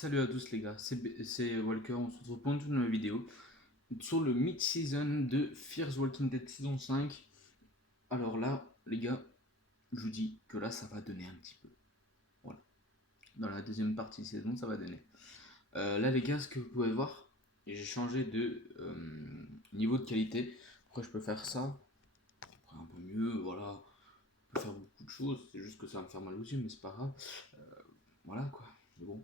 Salut à tous les gars, c'est Walker, on se retrouve pour une toute nouvelle vidéo sur le mid-season de Fears Walking Dead saison 5. Alors là, les gars, je vous dis que là ça va donner un petit peu. Voilà, dans la deuxième partie de saison, ça va donner. Là les gars, ce que vous pouvez voir, j'ai changé de niveau de qualité. Après, je peux faire ça, après un peu mieux, voilà. Je peux faire beaucoup de choses, c'est juste que ça va me faire mal aux yeux, mais c'est pas grave. Voilà quoi, c'est bon.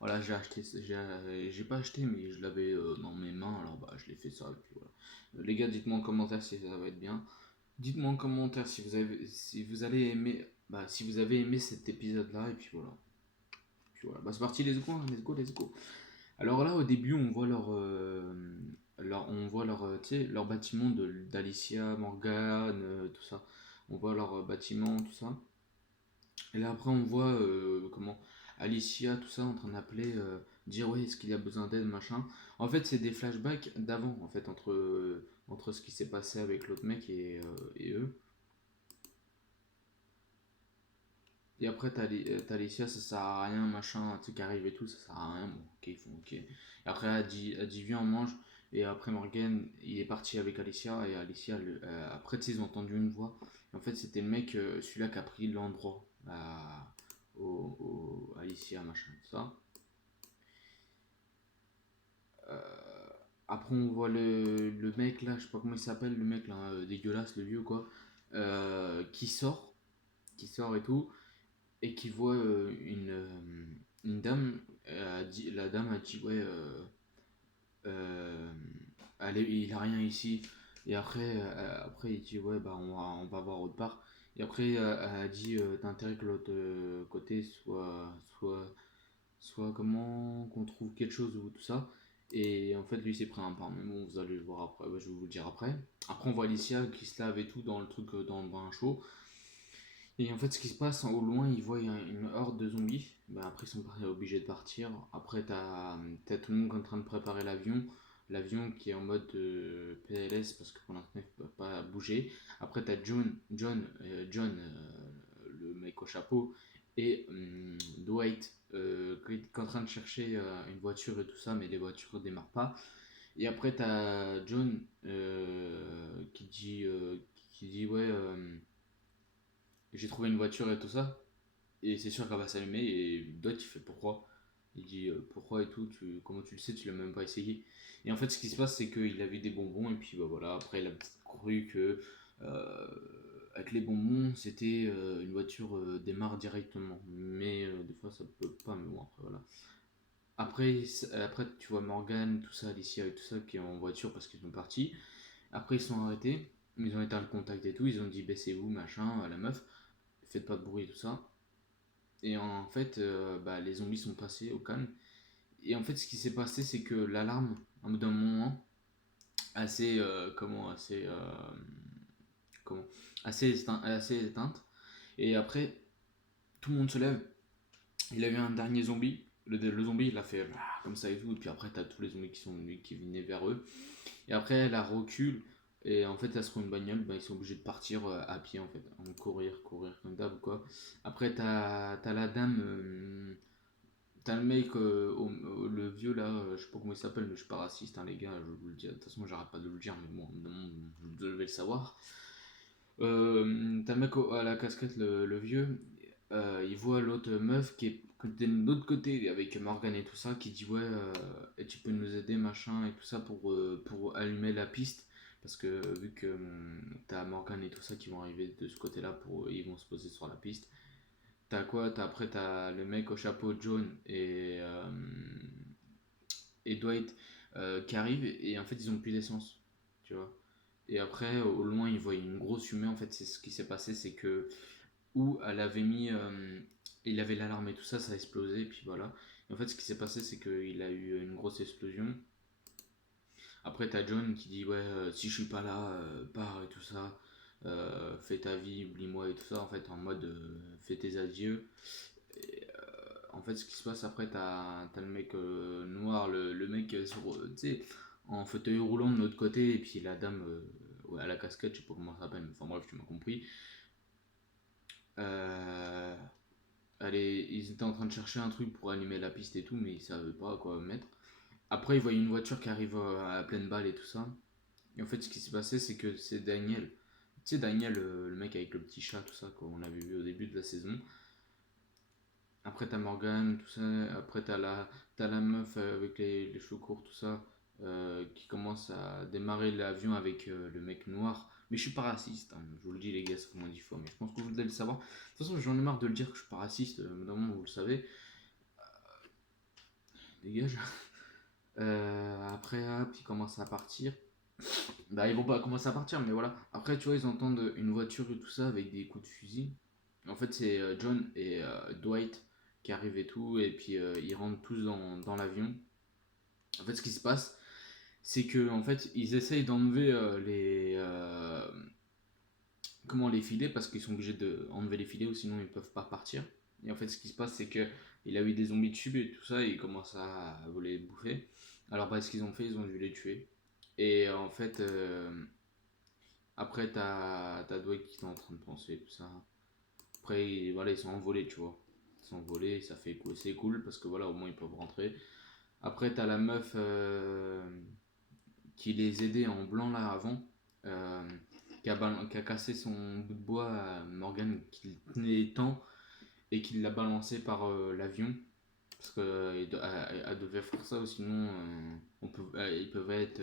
Voilà, j'ai acheté, j'ai pas acheté, mais je l'avais dans mes mains, alors bah je l'ai fait ça, et puis voilà. Les gars, dites-moi en commentaire si ça va être bien. Dites-moi en commentaire si vous allez aimer, bah si vous avez aimé cet épisode-là, et puis voilà. Puis voilà, bah c'est parti, let's go, hein, let's go, let's go. Alors là, au début, on voit tu sais, leur bâtiment d'Alicia, Morgan, tout ça. On voit leur bâtiment, tout ça. Et là après on voit comment Alicia, tout ça, en train d'appeler, dire ouais est-ce qu'il y a besoin d'aide, machin. En fait c'est des flashbacks d'avant, en fait, entre ce qui s'est passé avec l'autre mec et eux. Et après t'as Alicia, ça sert à rien, machin, tu sais, qui arrive et tout, ça sert à rien, bon ok, ils font ok. Et après elle dit viens on mange, et après Morgan il est parti avec Alicia, et Alicia, après tu sais, ils ont entendu une voix, et en fait c'était le mec, celui-là qui a pris l'endroit Alicia, machin, tout ça. Après, on voit le mec là, je sais pas comment il s'appelle, le mec là, dégueulasse, le vieux quoi, qui sort et tout, et qui voit une dame. La dame a dit ouais, euh, allez, il a rien ici. Et après il dit ouais, bah on va voir autre part. Et après, elle a dit t'as intérêt que l'autre côté soit comment qu'on trouve quelque chose ou tout ça. Et en fait, lui, il s'est pris un pain. Mais bon, vous allez le voir après. Bah, je vais vous le dire après. Après, on voit Alicia qui se lave et tout dans le truc, dans le bain chaud. Et en fait, ce qui se passe, au loin, ils voient une horde de zombies. Bah, après, ils sont obligés de partir. Après, t'as tout le monde qui est en train de préparer l'avion. L'avion qui est en mode PLS parce que pour l'instant, il ne peut pas bouger. Après, t'as le mec au chapeau, et Dwight qui est en train de chercher une voiture et tout ça, mais les voitures ne démarrent pas. Et après, t'as John qui dit ouais, j'ai trouvé une voiture et tout ça, et c'est sûr qu'elle va s'allumer. Et Dwight il fait pourquoi. Il dit pourquoi et tout, comment tu le sais, tu l'as même pas essayé. Et en fait, ce qui se passe, c'est qu'il a vu des bonbons, et puis bah voilà, après il a cru que euh, avec les bonbons, c'était une voiture démarre directement. Mais des fois ça peut pas, mais bon, après voilà. Après tu vois Morgan, tout ça, Alicia et tout ça qui est en voiture parce qu'ils sont partis. Après ils sont arrêtés, ils ont éteint le contact et tout, ils ont dit baissez-vous, machin, à la meuf, faites pas de bruit, tout ça. Et en fait, bah, les zombies sont passés au calme. Et en fait, ce qui s'est passé, c'est que l'alarme, au bout d'un moment, assez, comment, assez éteinte. Et après, tout le monde se lève. Il a eu un dernier zombie. Le zombie, il a fait comme ça et tout. Et puis après, t'as tous les zombies qui venaient vers eux. Et après, elle a recule. Et en fait, elle se prend une bagnole. Bah, ils sont obligés de partir à pied, en fait. En courir comme d'hab, quoi. Après, t'as la dame. T'as le mec, le vieux là, je sais pas comment il s'appelle, mais je suis pas raciste, hein, les gars, je vous le dis. De toute façon, j'arrête pas de le dire, mais bon, vous devez le savoir. T'as le mec à la casquette, le vieux, il voit l'autre meuf qui est de l'autre côté avec Morgan et tout ça, qui dit ouais, et tu peux nous aider, machin, et tout ça pour allumer la piste. Parce que vu que t'as Morgan et tout ça qui vont arriver de ce côté-là, ils vont se poser sur la piste. T'as quoi? Après, t'as le mec au chapeau jaune et Dwight qui arrivent, et en fait, ils ont plus d'essence. Tu vois? Et après, au loin, ils voient une grosse fumée. En fait, c'est ce qui s'est passé, c'est que où elle avait mis. Il avait l'alarme et tout ça, ça a explosé, et puis voilà. Et en fait, ce qui s'est passé, c'est qu'il a eu une grosse explosion. Après, t'as John qui dit ouais, si je suis pas là, pars et tout ça. Fais ta vie, oublie-moi et tout ça. En fait, en mode fais tes adieux. Et, en fait, ce qui se passe après, t'as le mec noir, le mec tu sais, en fauteuil roulant de l'autre côté, et puis la dame ouais, à la casquette, je sais pas comment ça s'appelle, mais enfin bref, tu m'as compris. Euh, ils étaient en train de chercher un truc pour allumer la piste et tout, mais ils savaient pas quoi mettre. Après, ils voyaient une voiture qui arrive à pleine balle et tout ça. Et en fait, ce qui s'est passé, c'est que c'est Daniel. Tu sais, Daniel, le mec avec le petit chat, tout ça, qu'on avait vu au début de la saison. Après, t'as Morgan, tout ça. Après, t'as la meuf avec les cheveux courts, tout ça, qui commence à démarrer l'avion avec le mec noir. Mais je suis pas raciste, hein. Je vous le dis, les gars, ça fait moins 10 fois. Mais je pense que vous devez le savoir. De toute façon, j'en ai marre de le dire que je suis pas raciste. Normalement, vous le savez. Dégage. Après, hop, ils commencent à partir. Bah, ils vont pas commencer à partir, mais voilà. Après, tu vois, ils entendent une voiture et tout ça avec des coups de fusil. En fait, c'est John et Dwight qui arrivent et tout, et puis ils rentrent tous dans l'avion. En fait, ce qui se passe, c'est que en fait, ils essayent d'enlever comment les filets parce qu'ils sont obligés d'enlever les filets ou sinon ils peuvent pas partir. Et en fait, ce qui se passe, c'est que il a eu des zombies dessus et tout ça, et ils commencent à voler les bouffer. Alors, bah, ce qu'ils ont fait, ils ont dû les tuer. Et en fait, après, t'as Dwight qui est en train de penser tout ça. Après, voilà, ils sont envolés, tu vois. Ils sont envolés, ça fait cool. C'est cool parce que voilà, au moins ils peuvent rentrer. Après, t'as la meuf qui les aidait en blanc là avant, euh, qui a cassé son bout de bois à Morgan qui le tenait tant et qui l'a balancé par l'avion. Parce qu'elle devait faire ça, ou sinon ils peuvent être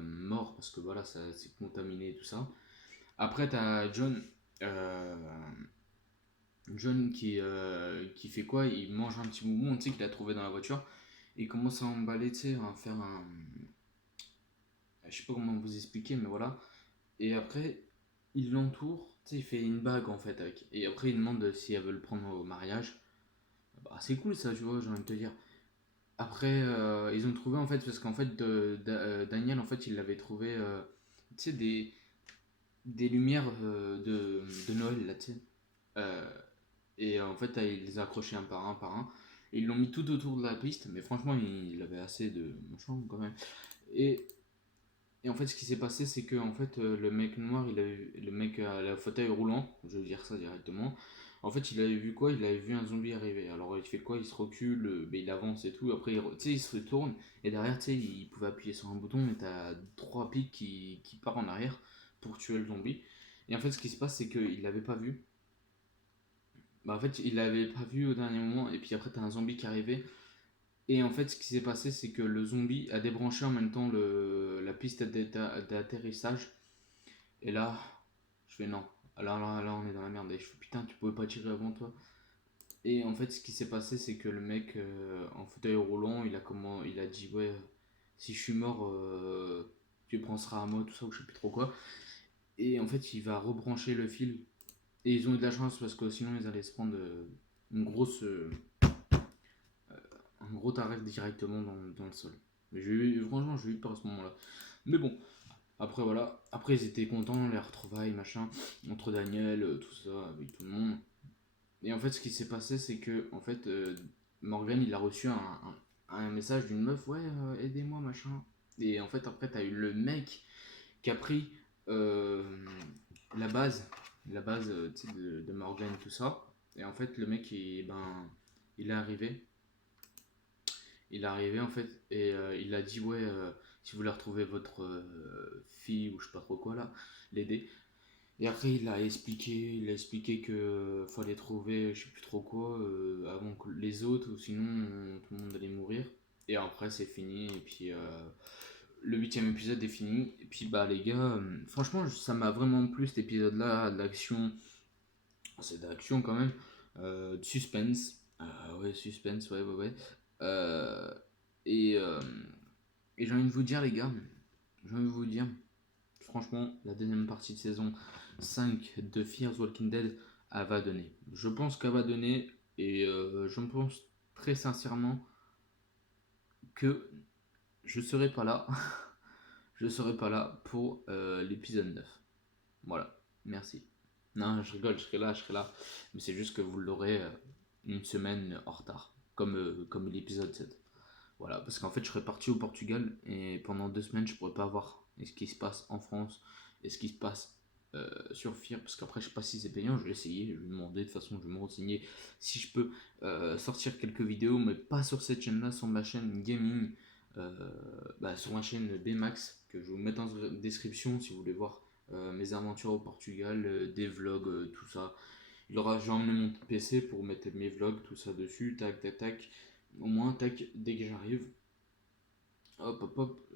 morts parce que voilà, ça c'est contaminé et tout ça. Après, t'as John. euh, John qui fait quoi? Il mange un petit bonbon, tu sais, qu'il a trouvé dans la voiture. Et il commence à emballer, tu sais, à faire un. Je sais pas comment vous expliquer, mais voilà. Et après, il l'entoure, tu sais, il fait une bague en fait avec. Et après, il demande si elle veut le prendre au mariage. Bah, c'est cool ça, tu vois, j'ai envie de te dire. Après, ils ont trouvé en fait, parce qu'en fait, Daniel, en fait, il l'avait trouvé, tu sais, des lumières de Noël là, tu sais. Euh, Et en fait, il les a accrochés un par un par un. Et ils l'ont mis tout autour de la piste, mais franchement, il avait assez de machin quand même. Et, et en fait, ce qui s'est passé, c'est que en fait, le mec noir, le mec à la fauteuil roulant, je vais dire ça directement. En fait, il avait vu quoi? Il avait vu un zombie arriver. Alors, il fait quoi? Il se recule, il avance et tout. Après, tu sais, il se retourne. Et derrière, tu sais, il pouvait appuyer sur un bouton, mais t'as trois pics qui partent en arrière pour tuer le zombie. Et en fait, ce qui se passe, c'est qu'il l'avait pas vu. Bah en fait, il l'avait pas vu au dernier moment, et puis après, t'as un zombie qui arrivait. Et en fait, ce qui s'est passé, c'est que le zombie a débranché en même temps la piste d'atterrissage. Et là, je fais non. Là, on est dans la merde. Et je fais putain, tu pouvais pas tirer avant toi. Et en fait, ce qui s'est passé, c'est que le mec en fauteuil roulant, il a dit ouais, si je suis mort, tu penseras à moi, tout ça, ou je sais plus trop quoi. Et en fait, il va rebrancher le fil. Et ils ont eu de la chance parce que sinon, ils allaient se prendre une grosse. Un gros tarif directement dans le sol. Mais franchement, j'ai eu peur à ce moment-là. Mais bon, après voilà. Après, ils étaient contents, les retrouvailles, machin, entre Daniel, tout ça, avec tout le monde. Et en fait, ce qui s'est passé, c'est que, en fait, Morgan, il a reçu un message d'une meuf, ouais, aidez-moi, machin. Et en fait, après, t'as eu le mec qui a pris euh, la base, tu sais, de Morgan, tout ça. Et en fait, le mec, il est arrivé. Il est arrivé en fait et il a dit ouais si vous voulez retrouver votre fille ou je sais pas trop quoi là, l'aider. Et après il a expliqué que fallait trouver je sais plus trop quoi avant que les autres ou sinon tout le monde allait mourir. Et après c'est fini et puis le huitième épisode est fini. Et puis bah les gars, franchement ça m'a vraiment plu cet épisode là, d'action, c'est d'action quand même, de suspense. Ouais suspense ouais. Euh, et, euh, et j'ai envie de vous dire, les gars, j'ai envie de vous dire, franchement, la deuxième partie de saison 5 de Fear the Walking Dead, elle va donner. Je pense qu'elle va donner, et je pense très sincèrement que je serai pas là. Je serai pas là pour l'épisode 9. Voilà, merci. Non, je rigole, je serai là. Mais c'est juste que vous l'aurez une semaine en retard, comme l'épisode 7. Voilà, parce qu'en fait, je serais parti au Portugal et pendant 2 semaines, je pourrais pas voir ce qui se passe en France et ce qui se passe. sur Fear, parce qu'après je sais pas si c'est payant, je vais essayer, je vais demander, de toute façon je vais me renseigner si je peux sortir quelques vidéos, mais pas sur cette chaîne là, sur ma chaîne gaming, euh, sur ma chaîne Bmax, que je vais vous mettre en description si vous voulez voir mes aventures au Portugal, des vlogs, tout ça. J'ai emmené mon PC pour mettre mes vlogs, tout ça dessus, tac tac tac, au moins tac, dès que j'arrive, hop hop hop,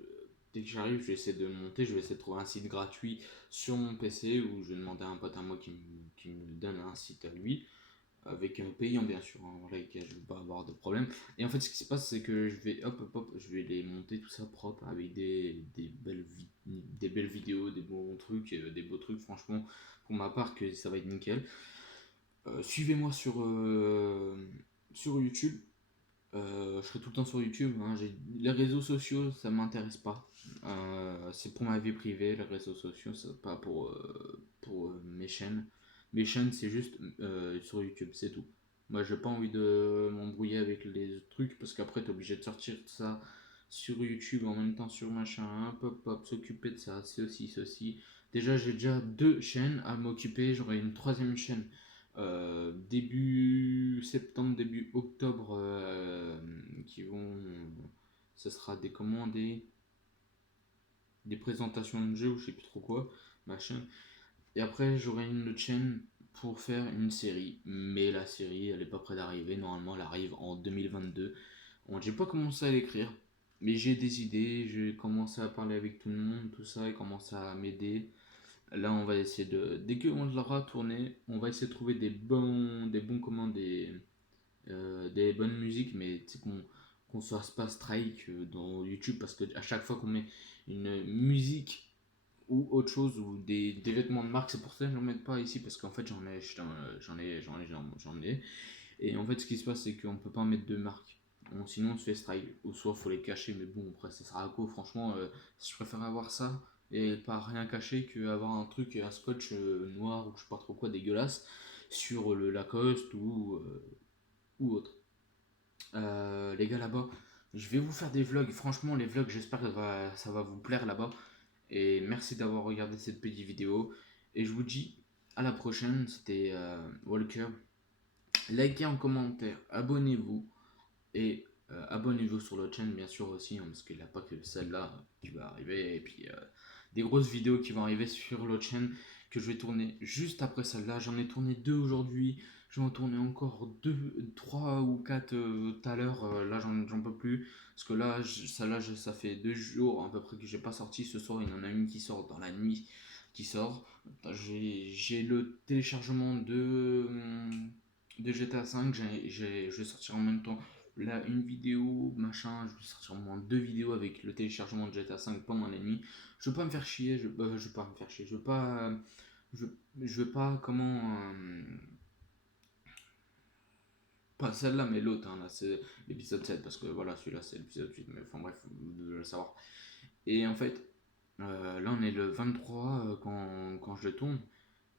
dès que j'arrive, je vais essayer de monter, je vais essayer de trouver un site gratuit sur mon PC où je vais demander à un pote à moi qui me donne un site à lui, avec un payant bien sûr, hein, voilà, avec lequel je ne vais pas avoir de problème. Et en fait, ce qui se passe, c'est que je vais hop hop hop, je vais les monter tout ça propre avec des belles vidéos, des bons trucs, des beaux trucs, franchement, pour ma part, que ça va être nickel. Suivez-moi sur YouTube. Je serai tout le temps sur YouTube, hein. Les réseaux sociaux, ça m'intéresse pas. C'est pour ma vie privée, les réseaux sociaux, c'est pas pour mes chaînes. Mes chaînes, c'est juste sur YouTube, c'est tout. Moi, j'ai pas envie de m'embrouiller avec les trucs parce qu'après, t'es obligé de sortir ça sur YouTube en même temps sur machin, hop hop hop, s'occuper de ça, ceci. Déjà, j'ai déjà deux chaînes à m'occuper, j'aurai une troisième chaîne début septembre, début octobre, qui vont. Ce sera des commandes, des présentations de jeux ou je sais plus trop quoi, machin. Et après, j'aurai une autre chaîne pour faire une série. Mais la série, elle est pas près d'arriver. Normalement, elle arrive en 2022. Bon, j'ai pas commencé à l'écrire, mais j'ai des idées. J'ai commencé à parler avec tout le monde, tout ça, et commence à m'aider. Là, on va essayer de. Dès qu'on l'aura tourné, on va essayer de trouver des bons commandes, des bonnes musiques, mais tu sais qu'on se fasse pas strike dans YouTube parce que à chaque fois qu'on met une musique ou autre chose ou des vêtements de marque, c'est pour ça que j'en mets pas ici parce qu'en fait j'en ai. Et en fait, ce qui se passe, c'est qu'on peut pas en mettre de marque. Sinon, on se fait strike. Ou soit, faut les cacher. Mais bon, après, ça sera à quoi? Franchement, je préfère avoir ça et pas rien cacher qu'avoir un truc, un scotch noir ou je sais pas trop quoi dégueulasse sur le Lacoste ou autre. Les gars là-bas, je vais vous faire des vlogs. Franchement, les vlogs, j'espère que ça va vous plaire là-bas. Et merci d'avoir regardé cette petite vidéo. Et je vous dis à la prochaine. C'était Walker. Likez en commentaire, abonnez-vous. Et abonnez-vous sur l'autre chaîne, bien sûr aussi, hein, parce qu'il n'y a pas que celle-là qui va arriver. Et puis des grosses vidéos qui vont arriver sur l'autre chaîne que je vais tourner juste après celle-là. J'en ai tourné deux aujourd'hui. Je vais en tourner encore deux, trois ou quatre tout à l'heure. Là, j'en peux plus. Parce que là, celle-là, ça fait 2 jours à peu près que j'ai pas sorti. Ce soir, il y en a une qui sort dans la nuit. Qui sort. J'ai le téléchargement de GTA 5. Je vais sortir en même temps là une vidéo, machin, je vais sortir au moins deux vidéos avec le téléchargement de GTA 5 pendant la nuit. Je veux pas me faire chier, je veux pas me faire chier, je, je veux pas comment, pas celle-là mais l'autre, hein, là c'est l'épisode 7 parce que voilà celui-là c'est l'épisode 8, mais enfin bref, vous devez le savoir. Et en fait, là on est le 23 quand je le tourne,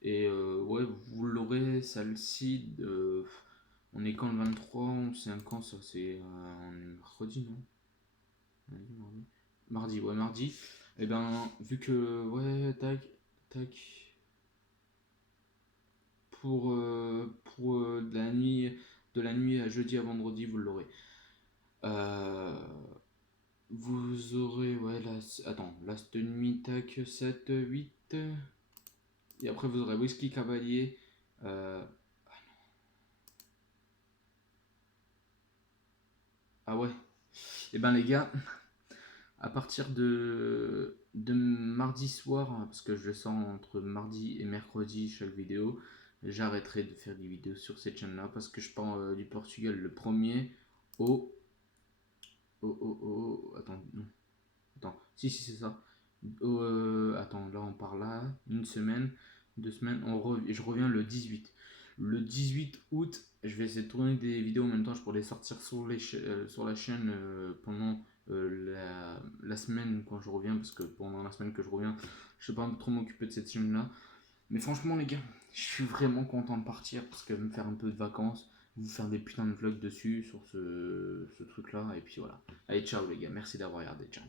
et ouais, vous l'aurez celle-ci, on est quand le 23, c'est un quand ça, c'est un mercredi, non? Mardi, mardi, ouais, mardi. Et ben, vu que, ouais, tac, tac, pour de la nuit à jeudi à vendredi, vous l'aurez. Euh, Vous aurez, ouais, là, attends, là, cette nuit, tac, 7 8 et après, vous aurez Whisky Cavalier. Euh, ah ouais. Et ben, les gars, à partir de mardi soir, hein, parce que je le sens entre mardi et mercredi chaque vidéo, j'arrêterai de faire des vidéos sur cette chaîne-là parce que je pars du Portugal le premier au. Attends, non. Attends, si, c'est ça. Attends, là on part là, une semaine, 2 semaines, je reviens le 18. Le 18 août, je vais essayer de tourner des vidéos en même temps, je pourrais les sortir sur la chaîne pendant la semaine quand je reviens, parce que pendant la semaine que je reviens, je sais pas trop m'occuper de cette chaîne-là. Mais franchement les gars, je suis vraiment content de partir, parce que me faire un peu de vacances, vous faire des putains de vlogs dessus sur ce truc-là, et puis voilà. Allez, ciao les gars, merci d'avoir regardé, ciao.